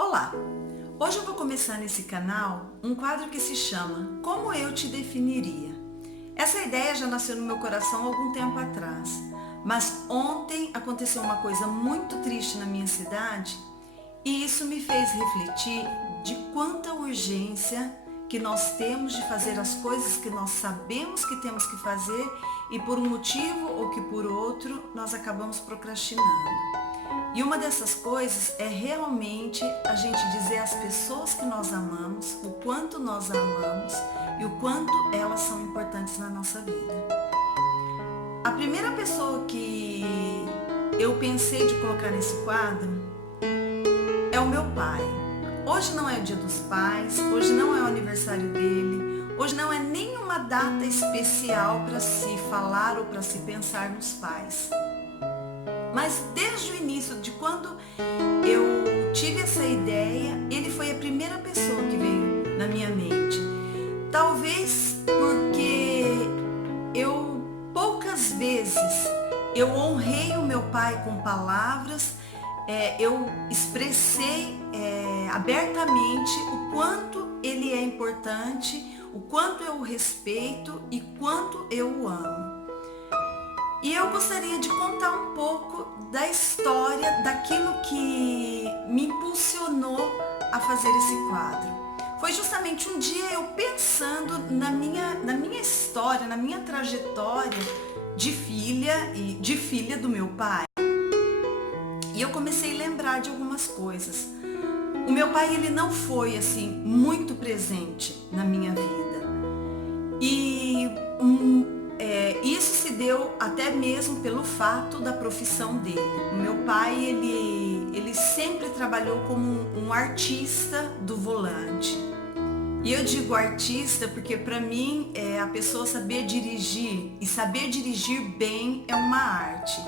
Olá! Hoje eu vou começar nesse canal um quadro que se chama Como Eu Te Definiria. Essa ideia já nasceu no meu coração há algum tempo atrás, mas ontem aconteceu uma coisa muito triste na minha cidade e isso me fez refletir de quanta urgência que nós temos de fazer as coisas que nós sabemos que temos que fazer e por um motivo ou que por outro nós acabamos procrastinando. E uma dessas coisas é realmente a gente dizer às pessoas que nós amamos, o quanto nós amamos e o quanto elas são importantes na nossa vida. A primeira pessoa que eu pensei de colocar nesse quadro é o meu pai. Hoje não é o Dia dos Pais, hoje não é o aniversário dele, hoje não é nenhuma data especial para se falar ou para se pensar nos pais. Mas desde o início, de quando eu tive essa ideia, ele foi a primeira pessoa que veio na minha mente. Talvez porque poucas vezes eu honrei o meu pai com palavras, eu expressei abertamente o quanto ele é importante, o quanto eu o respeito e quanto eu o amo. E eu gostaria de contar um pouco da história, daquilo que me impulsionou a fazer esse quadro. Foi justamente um dia eu pensando na minha história, na minha trajetória de filha do meu pai. E eu comecei a lembrar de algumas coisas. O meu pai, ele não foi assim muito presente na minha vida. E isso se deu até mesmo pelo fato da profissão dele. O meu pai, ele sempre trabalhou como um artista do volante. E eu digo artista porque para mim a pessoa saber dirigir e saber dirigir bem é uma arte.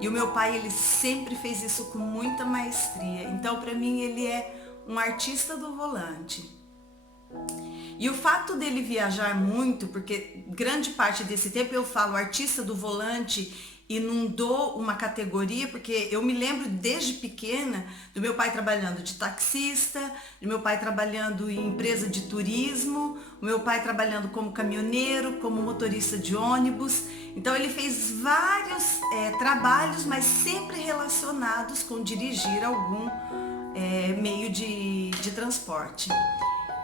E o meu pai, ele sempre fez isso com muita maestria. Então para mim ele é um artista do volante. E o fato dele viajar muito, porque grande parte desse tempo eu falo artista do volante e não dou uma categoria, porque eu me lembro desde pequena do meu pai trabalhando de taxista, do meu pai trabalhando em empresa de turismo, o meu pai trabalhando como caminhoneiro, como motorista de ônibus. Então ele fez vários trabalhos, mas sempre relacionados com dirigir algum meio de transporte.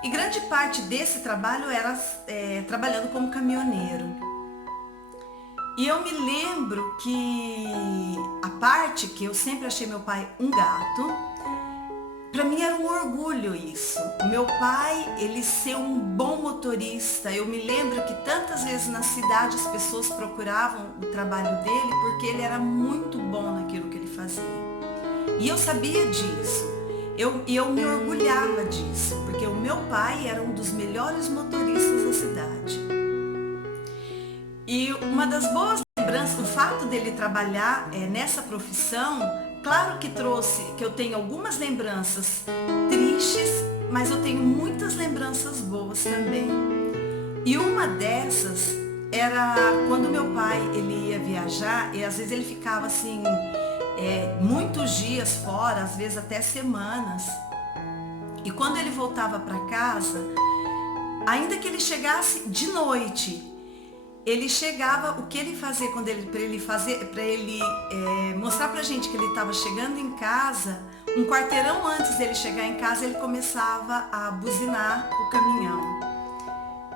E grande parte desse trabalho era trabalhando como caminhoneiro. E eu me lembro que a parte que eu sempre achei meu pai um gato, para mim era um orgulho isso. O meu pai, ele ser um bom motorista. Eu me lembro que tantas vezes na cidade as pessoas procuravam o trabalho dele porque ele era muito bom naquilo que ele fazia. E eu sabia disso. E eu me orgulhava disso, porque o meu pai era um dos melhores motoristas da cidade. E uma das boas lembranças, o fato dele trabalhar nessa profissão, claro que trouxe, que eu tenho algumas lembranças tristes, mas eu tenho muitas lembranças boas também. E uma dessas era quando meu pai ele ia viajar, e às vezes ele ficava assim, muitos dias fora, às vezes até semanas. E quando ele voltava para casa, ainda que ele chegasse de noite, ele chegava, o que ele fazia para ele mostrar pra gente que ele estava chegando em casa, um quarteirão antes dele chegar em casa, ele começava a buzinar o caminhão.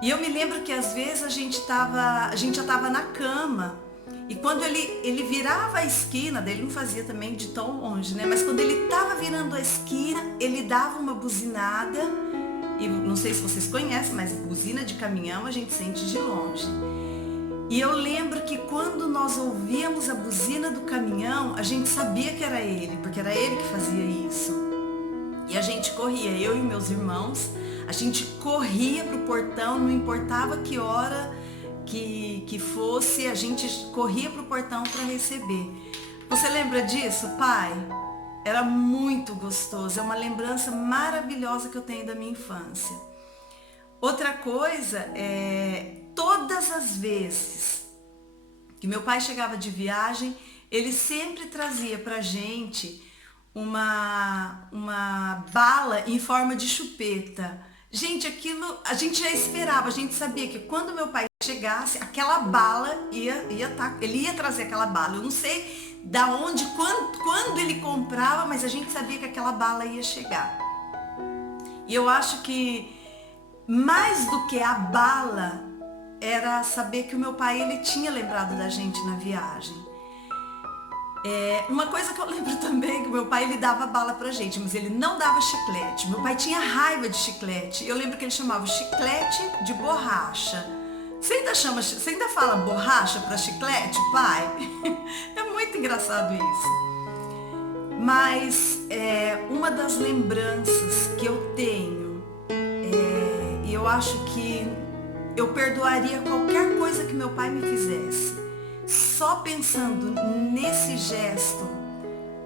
E eu me lembro que às vezes a gente já estava na cama. E quando ele virava a esquina, daí ele não fazia também de tão longe, né? Mas quando ele estava virando a esquina, ele dava uma buzinada. E não sei se vocês conhecem, mas buzina de caminhão a gente sente de longe. E eu lembro que quando nós ouvíamos a buzina do caminhão, a gente sabia que era ele, porque era ele que fazia isso. E a gente corria, eu e meus irmãos, a gente corria para o portão, não importava que hora que fosse, a gente corria para o portão para receber. Você lembra disso, pai? Era muito gostoso, é uma lembrança maravilhosa que eu tenho da minha infância. Outra coisa todas as vezes que meu pai chegava de viagem, ele sempre trazia pra gente uma bala em forma de chupeta. Gente, aquilo a gente já esperava, a gente sabia que quando meu pai chegasse, aquela bala ele ia trazer aquela bala. Eu não sei da onde, quando ele comprava, mas a gente sabia que aquela bala ia chegar. E eu acho que mais do que a bala era saber que o meu pai ele tinha lembrado da gente na viagem. Uma coisa que eu lembro também, que meu pai ele dava bala pra gente, mas ele não dava chiclete. Meu pai tinha raiva de chiclete. Eu lembro que ele chamava chiclete de borracha. Você ainda fala borracha pra chiclete, pai? É muito engraçado isso. Mas uma das lembranças que eu tenho, e eu acho que eu perdoaria qualquer coisa que meu pai me fizesse. Só pensando nesse gesto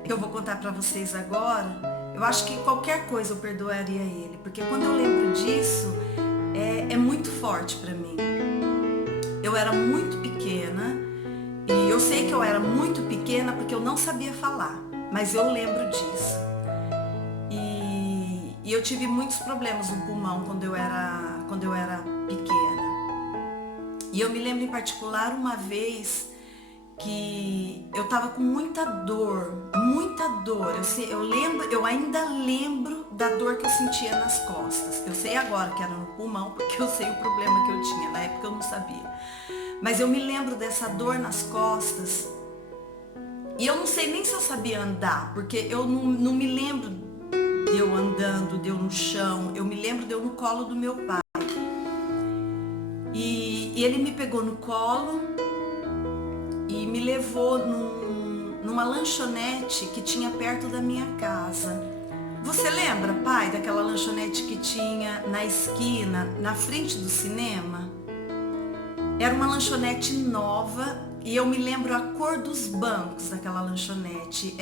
que eu vou contar para vocês agora, eu acho que qualquer coisa eu perdoaria ele, porque quando eu lembro disso, é muito forte para mim. Eu era muito pequena, e eu sei que eu era muito pequena porque eu não sabia falar, mas eu lembro disso. E eu tive muitos problemas no pulmão quando eu era pequena. E eu me lembro em particular uma vez que eu tava com muita dor, muita dor. Eu ainda lembro da dor que eu sentia nas costas. Eu sei agora que era no pulmão, porque eu sei o problema que eu tinha. Na época eu não sabia. Mas eu me lembro dessa dor nas costas. E eu não sei nem se eu sabia andar, porque eu não me lembro de eu andando, de eu no chão. Eu me lembro de eu no colo do meu pai. E ele me pegou no colo e me levou numa lanchonete que tinha perto da minha casa. Você lembra, pai, daquela lanchonete que tinha na esquina, na frente do cinema? Era uma lanchonete nova e eu me lembro a cor dos bancos daquela lanchonete.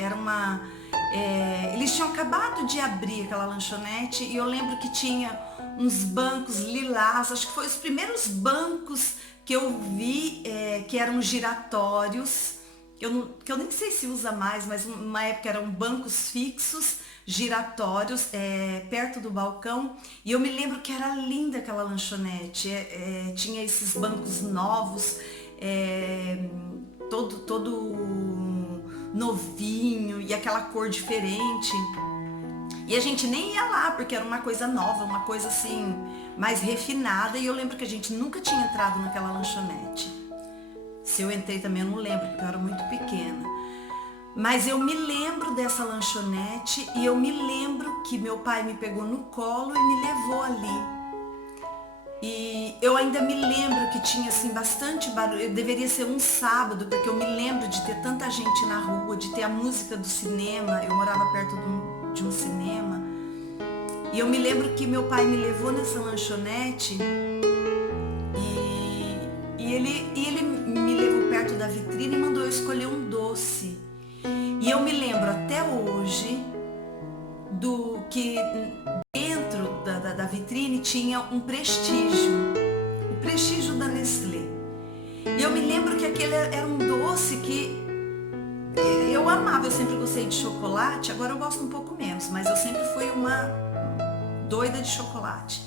Eles tinham acabado de abrir aquela lanchonete e eu lembro que tinha uns bancos lilás, acho que foi os primeiros bancos que eu vi que eram giratórios, que eu nem sei se usa mais, mas numa época eram bancos fixos, giratórios, perto do balcão, e eu me lembro que era linda aquela lanchonete, tinha esses bancos novos, todo novinho e aquela cor diferente. E a gente nem ia lá, porque era uma coisa nova, uma coisa assim, mais refinada. E eu lembro que a gente nunca tinha entrado naquela lanchonete. Se eu entrei também eu não lembro, porque eu era muito pequena. Mas eu me lembro dessa lanchonete e eu me lembro que meu pai me pegou no colo e me levou ali. E eu ainda me lembro que tinha assim bastante barulho, deveria ser um sábado, porque eu me lembro de ter tanta gente na rua, de ter a música do cinema, eu morava perto de um cinema, e eu me lembro que meu pai me levou nessa lanchonete e ele me levou perto da vitrine e mandou eu escolher um doce. E eu me lembro até hoje do que dentro da vitrine tinha um prestígio, o prestígio da Nestlé. E eu me lembro que aquele era um doce que eu amava, eu sempre gostei de chocolate, agora eu gosto um pouco menos, mas eu sempre fui uma doida de chocolate.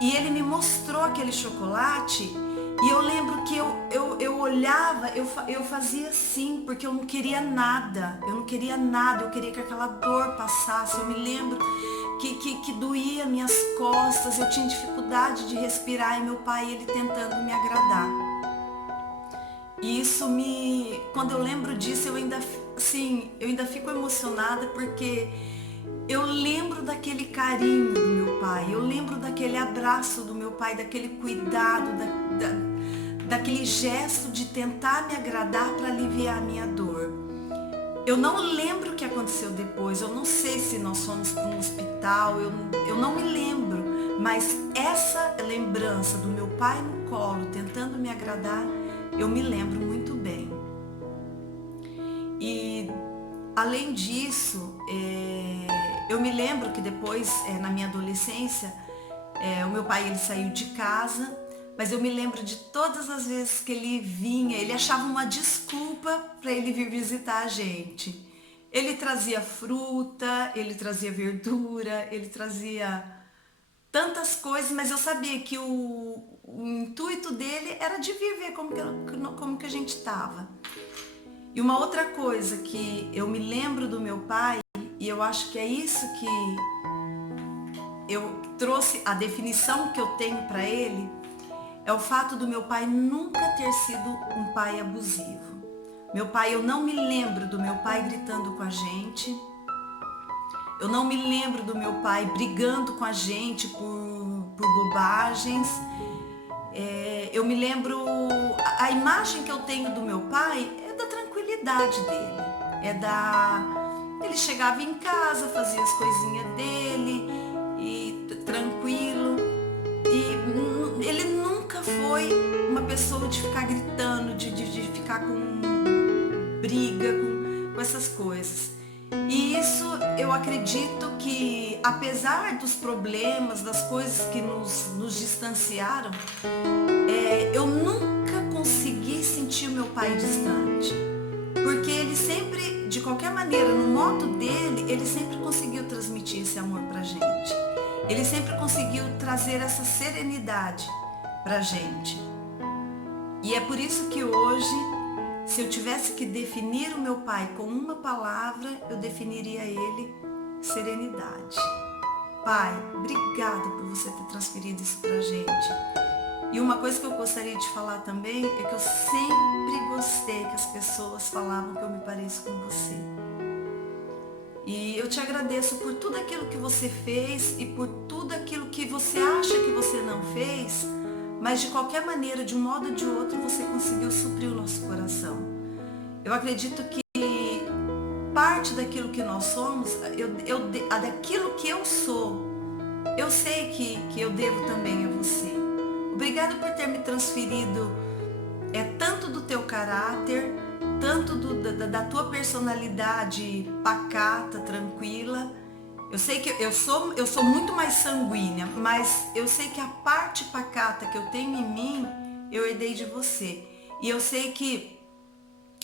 E ele me mostrou aquele chocolate e eu lembro que eu olhava, eu fazia assim, porque eu não queria nada, eu queria que aquela dor passasse. Eu me lembro que doía minhas costas, eu tinha dificuldade de respirar e meu pai, ele tentando me agradar. E isso quando eu lembro disso, eu ainda fico emocionada, porque eu lembro daquele carinho do meu pai, eu lembro daquele abraço do meu pai, daquele cuidado, daquele gesto de tentar me agradar para aliviar a minha dor. Eu não lembro o que aconteceu depois, eu não sei se nós fomos para um hospital, eu não me lembro, mas essa lembrança do meu pai no colo, tentando me agradar, eu me lembro muito bem. E além disso, eu me lembro que depois, na minha adolescência, o meu pai ele saiu de casa, mas eu me lembro de todas as vezes que ele vinha, ele achava uma desculpa para ele vir visitar a gente. Ele trazia fruta, ele trazia verdura, ele trazia tantas coisas, mas eu sabia que o intuito dele era de viver como que a gente estava. E uma outra coisa que eu me lembro do meu pai, e eu acho que é isso que eu trouxe, a definição que eu tenho para ele, é o fato do meu pai nunca ter sido um pai abusivo. Meu pai, eu não me lembro do meu pai gritando com a gente. Eu não me lembro do meu pai brigando com a gente por bobagens. Eu me lembro, a imagem que eu tenho do meu pai é da tranquilidade dele. Ele chegava em casa, fazia as coisinhas dele, e tranquilo. E ele nunca foi uma pessoa de ficar gritando, de ficar com briga, com essas coisas. E isso eu acredito que, apesar dos problemas, das coisas que nos distanciaram, eu nunca consegui sentir o meu pai distante. Porque ele sempre, de qualquer maneira, no modo dele, ele sempre conseguiu transmitir esse amor pra gente. Ele sempre conseguiu trazer essa serenidade pra gente. E é por isso que hoje, se eu tivesse que definir o meu pai com uma palavra, eu definiria ele serenidade. Pai, obrigado por você ter transferido isso pra gente. E uma coisa que eu gostaria de falar também é que eu sempre gostei que as pessoas falavam que eu me pareço com você. E eu te agradeço por tudo aquilo que você fez e por tudo aquilo que você acha que você não fez, mas de qualquer maneira, de um modo ou de outro, você conseguiu suprir o nosso coração. Eu acredito que parte daquilo que nós somos, daquilo que eu sou, eu sei que eu devo também a você. Obrigada por ter me transferido tanto do teu caráter, tanto da tua personalidade pacata, tranquila. Eu sei que eu sou muito mais sanguínea, mas eu sei que a parte pacata que eu tenho em mim, eu herdei de você. E eu sei que,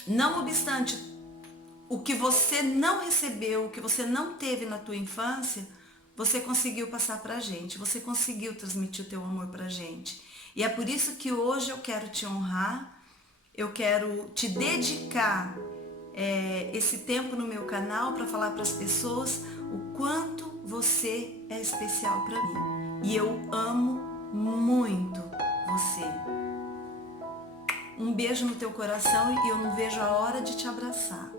não obstante o que você não recebeu, o que você não teve na tua infância, você conseguiu passar pra gente, você conseguiu transmitir o teu amor pra gente. E é por isso que hoje eu quero te honrar, eu quero te dedicar esse tempo no meu canal para falar para as pessoas o quanto você é especial para mim. E eu amo muito você. Um beijo no teu coração e eu não vejo a hora de te abraçar.